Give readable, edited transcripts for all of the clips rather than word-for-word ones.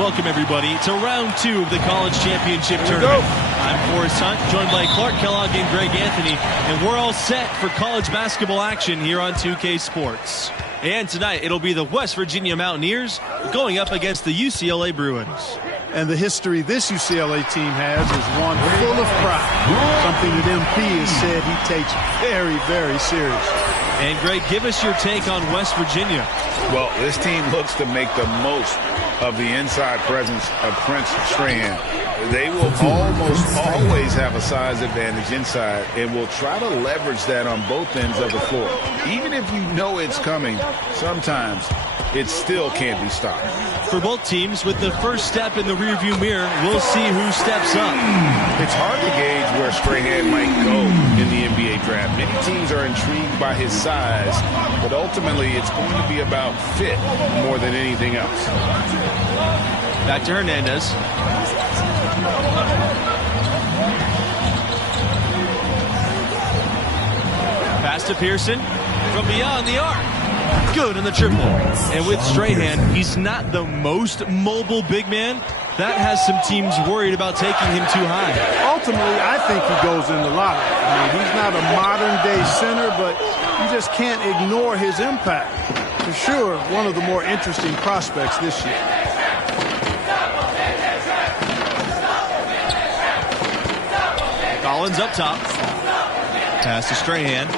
Welcome, everybody, to round 2 of the College Championship Tournament. I'm Forrest Hunt, joined by Clark Kellogg and Greg Anthony, and we're all set for college basketball action here on 2K Sports. And tonight, it'll be the West Virginia Mountaineers going up against the UCLA Bruins. And the history this UCLA team has is one full of pride, something that MP has said he takes very, very seriously. And Greg, give us your take on West Virginia. Well, this team looks to make the most of the inside presence of Prince Strahan. They will almost always have a size advantage inside and will try to leverage that on both ends of the floor. Even if you know it's coming, sometimes it still can't be stopped. For both teams, with the first step in the rearview mirror, we'll see who steps up. It's hard to gauge where Strahan might go in the NBA draft. Many teams are intrigued by his size, but ultimately it's going to be about fit more than anything else. Back to Hernandez. Pass to Pearson from beyond the arc. Good in the triple. And with Strahan, he's not the most mobile big man. That has some teams worried about taking him too high. Ultimately, I think he goes in the lottery. I mean, he's not a modern-day center, but you just can't ignore his impact. For sure, one of the more interesting prospects this year. Collins up top. Pass to Strahan.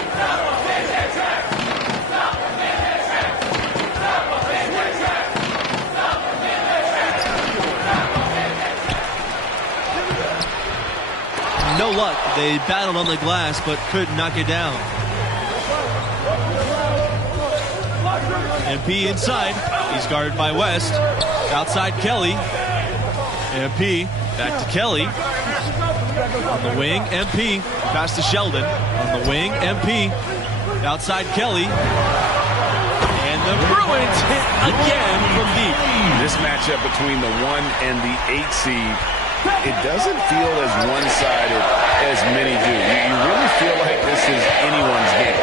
No luck. They battled on the glass, but couldn't knock it down. MP inside. He's guarded by West. Outside Kelly. MP back to Kelly. On the wing, MP. Pass to Sheldon. On the wing, MP. Outside Kelly. And the Bruins hit again from deep. This matchup between the 1 and the 8 seed, it doesn't feel as one-sided as many do. You really feel like this is anyone's game.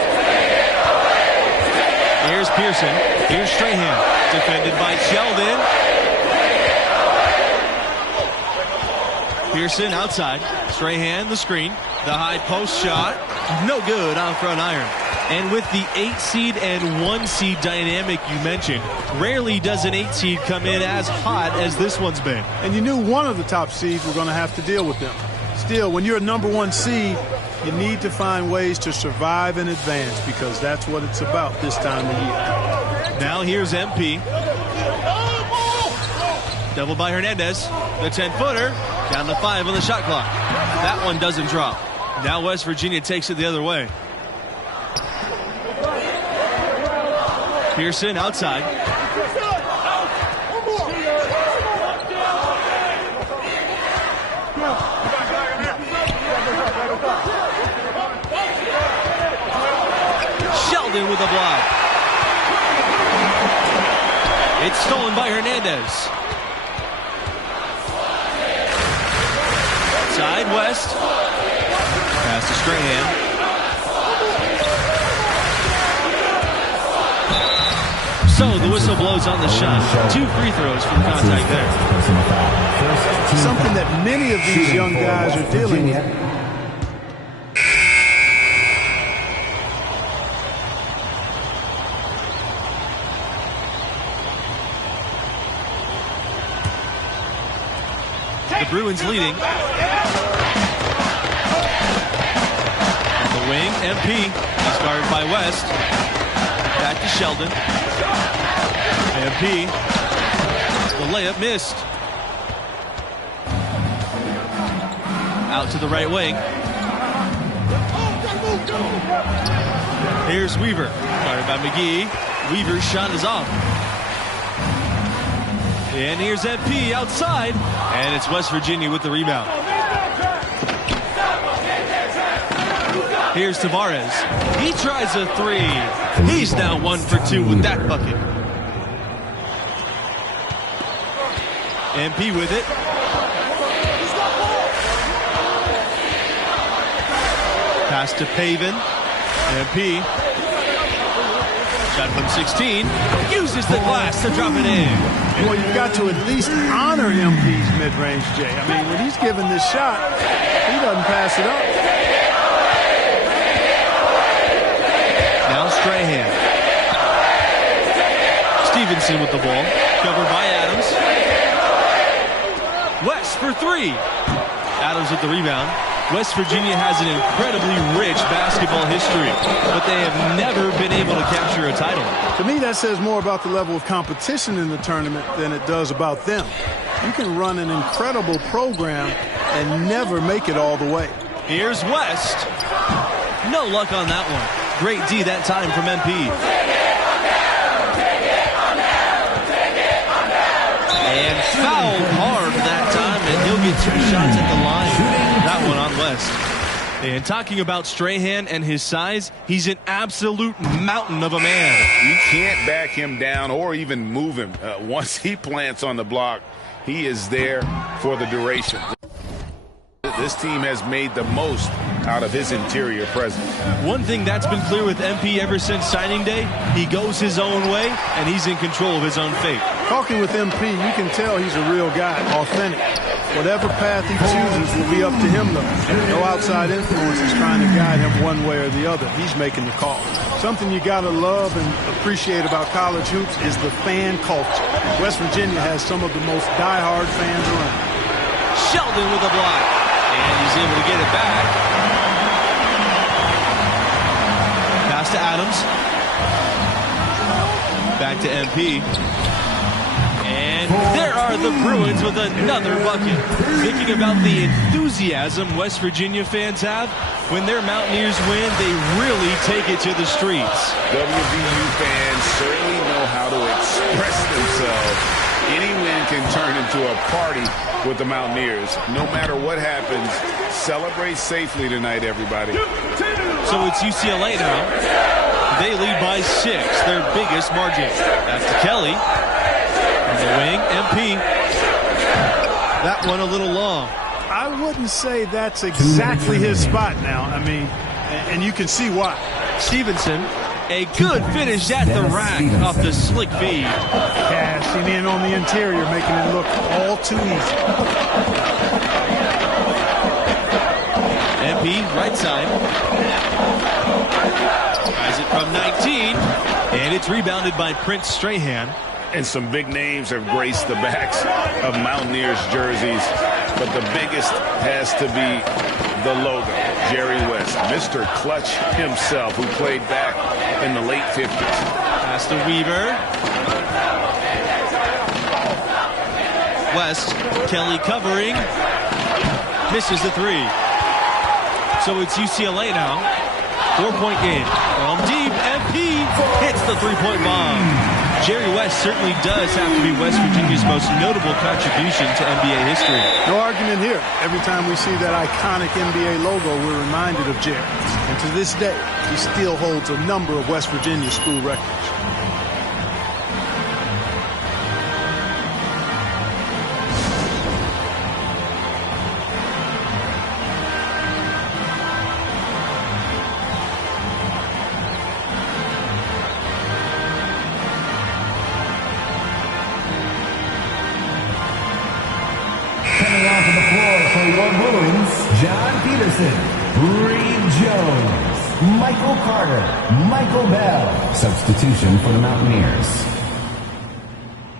Here's Pearson. Here's Strahan. Defended by Sheldon. Pearson outside. Strahan the screen. The high post shot. No good on front iron. And with the 8 seed and 1 seed dynamic you mentioned, rarely does an 8 seed come in as hot as this one's been. And you knew one of the top seeds were going to have to deal with them. Still, when you're a number 1 seed, you need to find ways to survive and advance because that's what it's about this time of year. Now here's MP. Double by Hernandez. The 10-footer. Down to 5 on the shot clock. That one doesn't drop. Now West Virginia takes it the other way. Pearson outside. Sheldon with a block. It's stolen by Hernandez. Outside West. Pass to Strahan. So the whistle blows on the shot. 2 free throws from contact there. Something that many of these young guys are dealing with. The Bruins leading. On the wing, MP. He's guarded by West. Back to Sheldon. MP. The layup missed. Out to the right wing. Here's Weaver. Guarded by McGee. Weaver's shot is off. And here's MP outside. And it's West Virginia with the rebound. Here's Tavares. He tries a 3. He's now 1 for 2 with that bucket. MP with it. Pass to Pavin. MP. Shot from 16. Uses the glass to drop it in. Well, you've got to at least honor MP's mid-range, Jay. I mean, when he's given this shot, he doesn't pass it up. Now Strahan. Stevenson with the ball. Covered by Adams. West for three. Adams with the rebound. West Virginia has an incredibly rich basketball history, but they have never been able to capture a title. To me, that says more about the level of competition in the tournament than it does about them. You can run an incredible program and never make it all the way. Here's West. No luck on that one. Great D that time from MP. And fouled hard that time, and he'll get 2 shots at the line. That one on West. And talking about Strahan and his size, he's an absolute mountain of a man. You can't back him down or even move him. Once he plants on the block, he is there for the duration. This team has made the most out of his interior presence. One thing that's been clear with MP ever since signing day, he goes his own way, and he's in control of his own fate. Talking with MP, you can tell he's a real guy, authentic. Whatever path he chooses will be up to him, though. No outside influence is trying to guide him one way or the other. He's making the call. Something you got to love and appreciate about college hoops is the fan culture. West Virginia has some of the most diehard fans around. Sheldon with a block. And he's able to get it back. Pass to Adams. Back to MP. And there are the Bruins with another bucket. Thinking about the enthusiasm West Virginia fans have, when their Mountaineers win, they really take it to the streets. WVU fans certainly know how to express themselves. Any win can turn into a party with the Mountaineers. No matter what happens, celebrate safely tonight, everybody. So it's UCLA now. They lead by 6, their biggest margin. That's to Kelly. On the wing, MP. That one a little long. I wouldn't say that's exactly his spot now. I mean, and you can see why. Stevenson, a good finish at the rack off the slick feed. Cashing in on the interior, making it look all too easy. MP, right side. Tries it from 19, and it's rebounded by Prince Strahan. And some big names have graced the backs of Mountaineers jerseys, but the biggest has to be the logo, Jerry West, Mr. Clutch himself, who played back in the late 50s. Pass to Weaver. West, Kelly covering. Misses the 3. So it's UCLA now. 4-point game. From deep, MP hits the 3-point bomb. Jerry West certainly does have to be West Virginia's most notable contribution to NBA history. No argument here. Every time we see that iconic NBA logo, we're reminded of Jerry. And to this day, he still holds a number of West Virginia school records. John Peterson, Reed Jones, Michael Carter, Michael Bell. Substitution for the Mountaineers.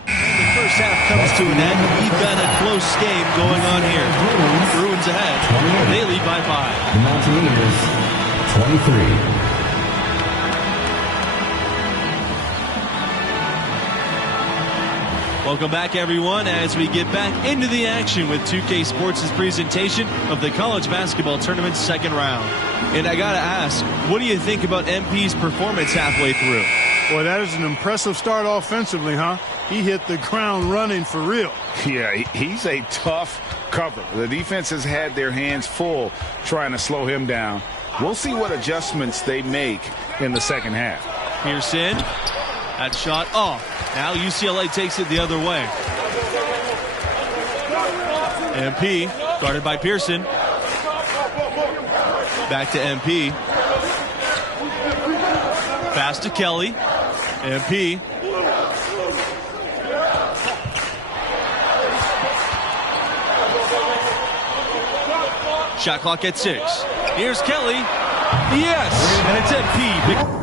The first half comes to an end. We've got a close game going on here. Bruins ahead. They lead by 5. The Mountaineers, 23. Welcome back, everyone, as we get back into the action with 2K Sports' presentation of the college basketball tournament's second round. And I got to ask, what do you think about MP's performance halfway through? Boy, that is an impressive start offensively, huh? He hit the ground running for real. Yeah, he's a tough cover. The defense has had their hands full trying to slow him down. We'll see what adjustments they make in the second half. Pearson, that shot off. Now UCLA takes it the other way. MP, guarded by Pearson. Back to MP. Pass to Kelly. MP. Shot clock at 6. Here's Kelly. Yes, and it's MP.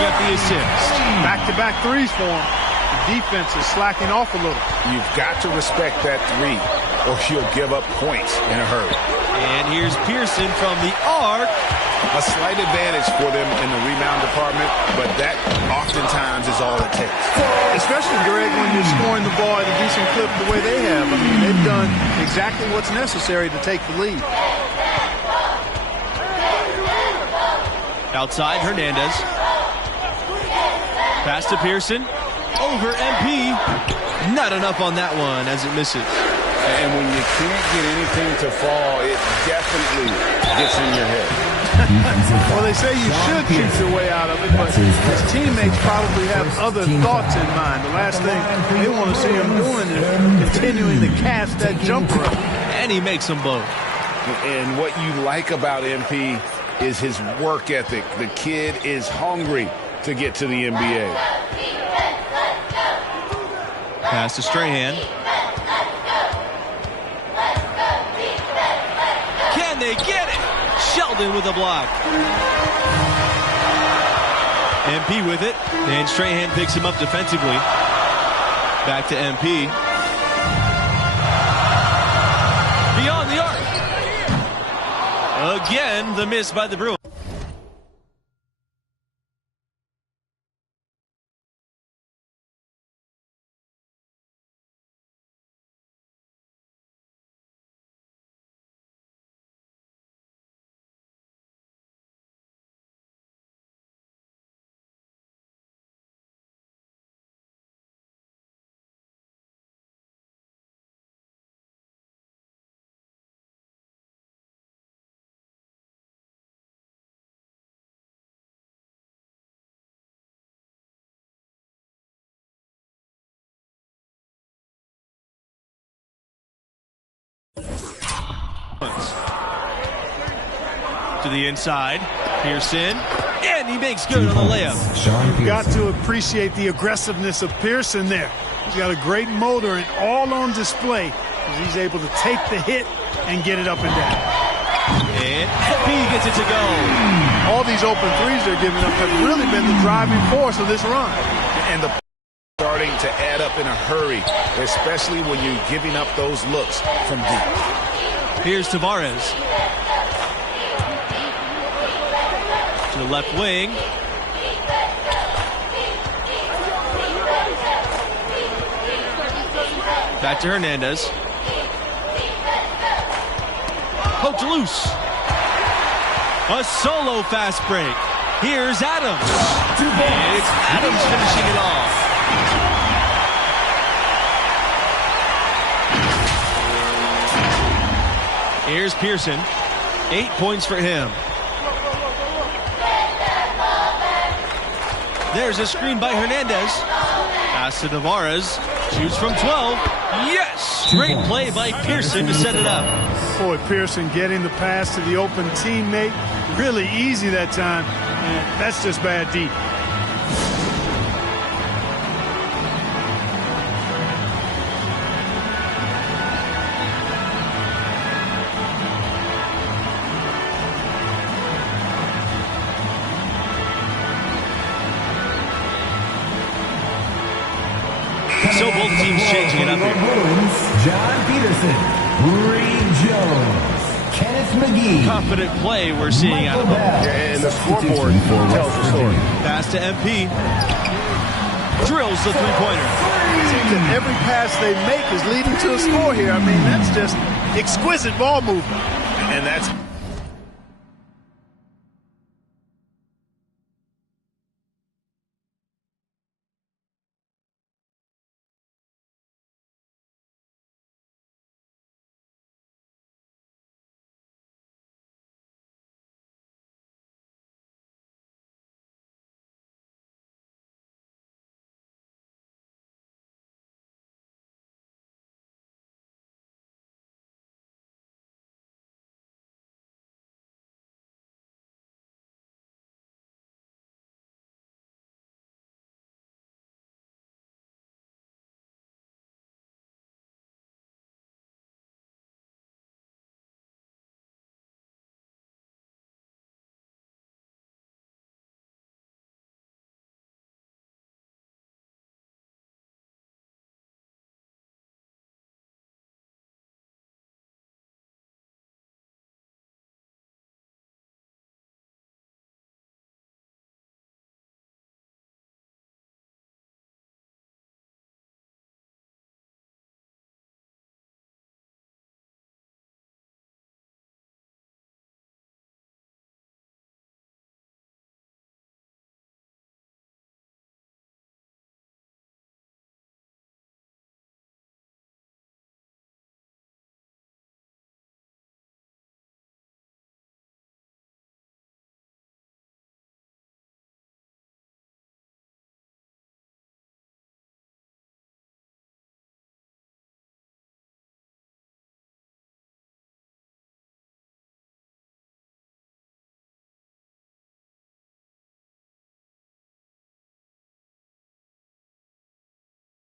Got the assist. Back-to-back threes for him. The defense is slacking off a little. You've got to respect that three, or you'll give up points in a hurry. And here's Pearson from the arc. A slight advantage for them in the rebound department, but that oftentimes is all it takes. Especially, Greg, when you're scoring the ball at a decent clip the way they have. I mean, they've done exactly what's necessary to take the lead. Outside, Hernandez. Pass to Pearson. Over MP. Not enough on that one as it misses. And when you can't get anything to fall, it definitely gets in your head. Well, they say you should shoot your way out of it, but his teammates probably have other thoughts in mind. The last thing they want to see him doing is continuing to cast that jumper up. And he makes them both. And what you like about MP is his work ethic. The kid is hungry to get to the NBA. Pass to Strahan. Can they get it? Sheldon with a block. MP with it. And Strahan picks him up defensively. Back to MP. Beyond the arc. Again, the miss by the Bruins. To the inside, Pearson, and he makes good on the layup. You've got to appreciate the aggressiveness of Pearson there. He's got a great motor and all on display as he's able to take the hit and get it up and down. And MP gets it to go. All these open threes they're giving up have really been the driving force of this run. And the starting to add up in a hurry, especially when you're giving up those looks from deep. Here's Tavares. To the left wing. Back to Hernandez. Poked loose. A solo fast break. Here's Adams. And it's Adams finishing it off. Here's Pearson. 8 points for him. There's a screen by Hernandez. Pass to Tavares. Shoots from 12. Yes! Great play by Pearson to set it up. Boy, Pearson getting the pass to the open teammate. Really easy that time. And that's just bad deep. So both teams changing it up here. John Peterson, Reed Jones, Kenneth McGee. Confident play we're seeing out of them. And the scoreboard tells the story. Pass to MP. Drills the three-pointer. seems that every pass they make is leading to a score here. I mean, that's just exquisite ball movement. And that's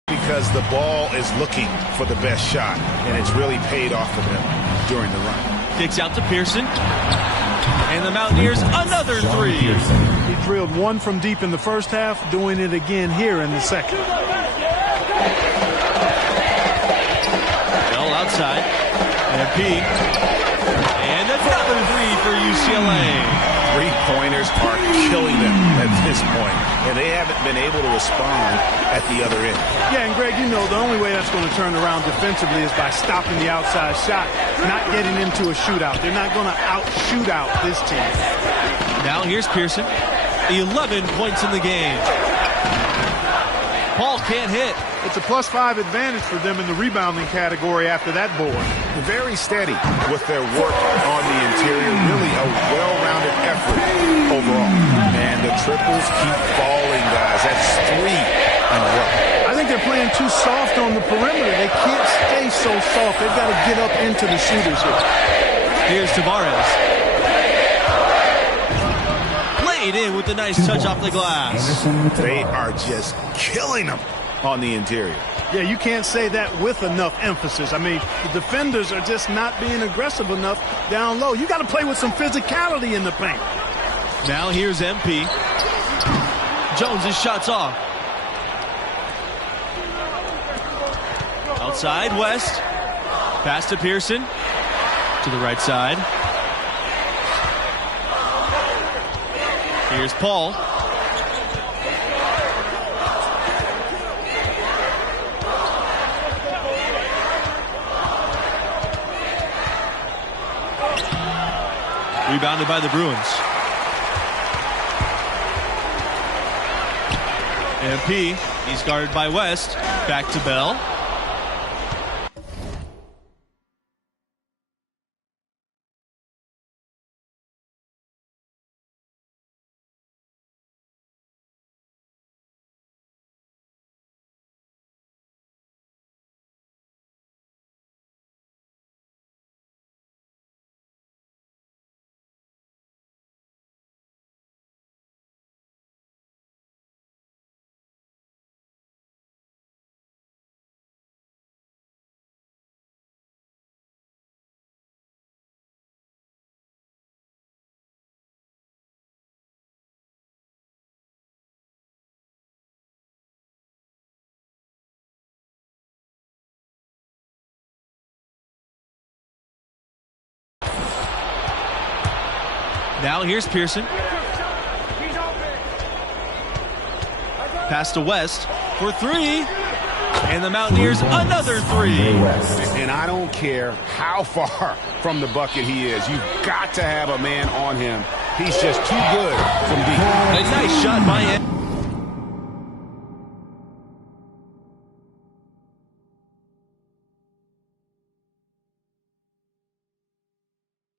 because the ball is looking for the best shot, and it's really paid off for them during the run. Kicks out to Pearson. And the Mountaineers, another three. He drilled one from deep in the first half, doing it again here in the second. Bell outside. MP. And another three for UCLA. Three-pointers are killing them at this point, and they haven't been able to respond at the other end. Yeah, and Greg, you know, the only way that's going to turn around defensively is by stopping the outside shot, not getting into a shootout. They're not going to out-shoot out this team. Now here's Pearson. 11 points in the game. Paul can't hit. It's a +5 advantage for them in the rebounding category after that board. Very steady with their work on the interior. Really a well-rounded effort overall. And the triples keep falling, guys. That's 3 in a row. I think they're playing too soft on the perimeter. They can't stay so soft. They've got to get up into the shooters here. Here's Tavares. Played in with a nice touch off the glass. They are just killing them on the interior. Yeah, you can't say that with enough emphasis. I mean, the defenders are just not being aggressive enough down low. You got to play with some physicality in the paint. Now here's MP. Jones' shot's off. Outside, West. Pass to Pearson. To the right side. Here's Paul. Rebounded by the Bruins. MP, he's guarded by West. Back to Bell. Now here's Pearson. Pass to West for three. And the Mountaineers, another three. And I don't care how far from the bucket he is. You've got to have a man on him. He's just too good from deep. A nice shot by him.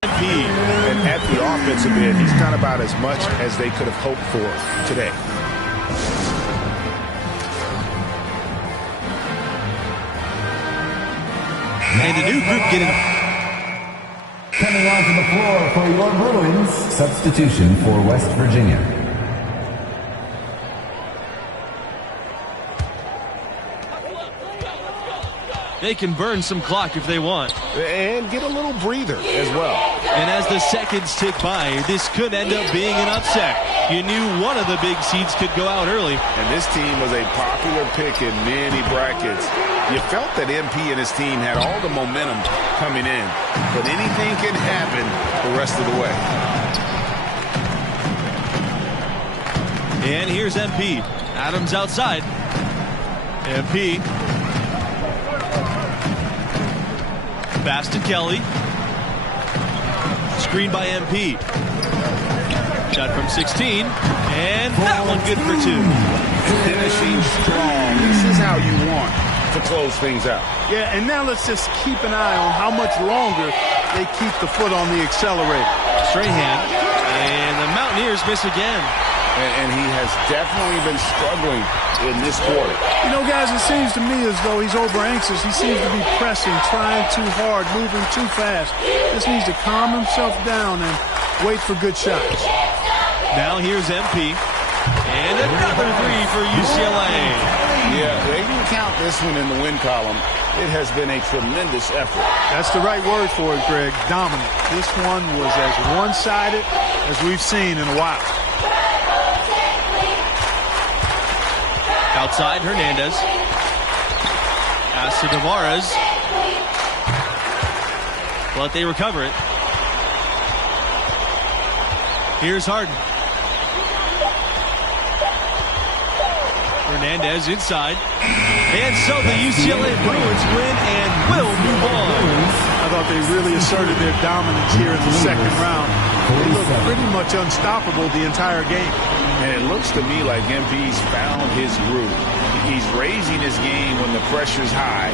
And at the offensive end, he's done about as much as they could have hoped for today. And a new group getting... Coming onto the floor for your Bruins, substitution for West Virginia. They can burn some clock if they want. And get a little breather as well. And as the seconds tick by, this could end up being an upset. You knew one of the big seeds could go out early. And this team was a popular pick in many brackets. You felt that MP and his team had all the momentum coming in. But anything can happen the rest of the way. And here's MP. Adams outside. MP. Pass to Kelly. Screen by MP. Shot from 16. And that one good for two. Finishing strong. This is how you want to close things out. Yeah, and now let's just keep an eye on how much longer they keep the foot on the accelerator. Strahan. And the Mountaineers miss again. And he has definitely been struggling in this quarter. You know, guys, it seems to me as though he's over anxious. He seems to be pressing, trying too hard, moving too fast. Just needs to calm himself down and wait for good shots. Now here's MP. And another three for UCLA. Yeah, they didn't count this one in the win column. It has been a tremendous effort. That's the right word for it, Greg. Dominant. This one was as one-sided as we've seen in a while. Outside, Hernandez. Pass to Tavares. But they recover it. Here's Harden. Hernandez inside. And so the UCLA Bruins win and will move on. I thought they really asserted their dominance here in the second round. They looked pretty much unstoppable the entire game. And it looks to me like MP's found his groove. He's raising his game when the pressure's high,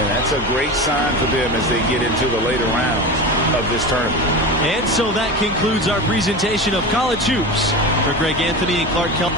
and that's a great sign for them as they get into the later rounds of this tournament. And so that concludes our presentation of college hoops. For Greg Anthony and Clark Kelly.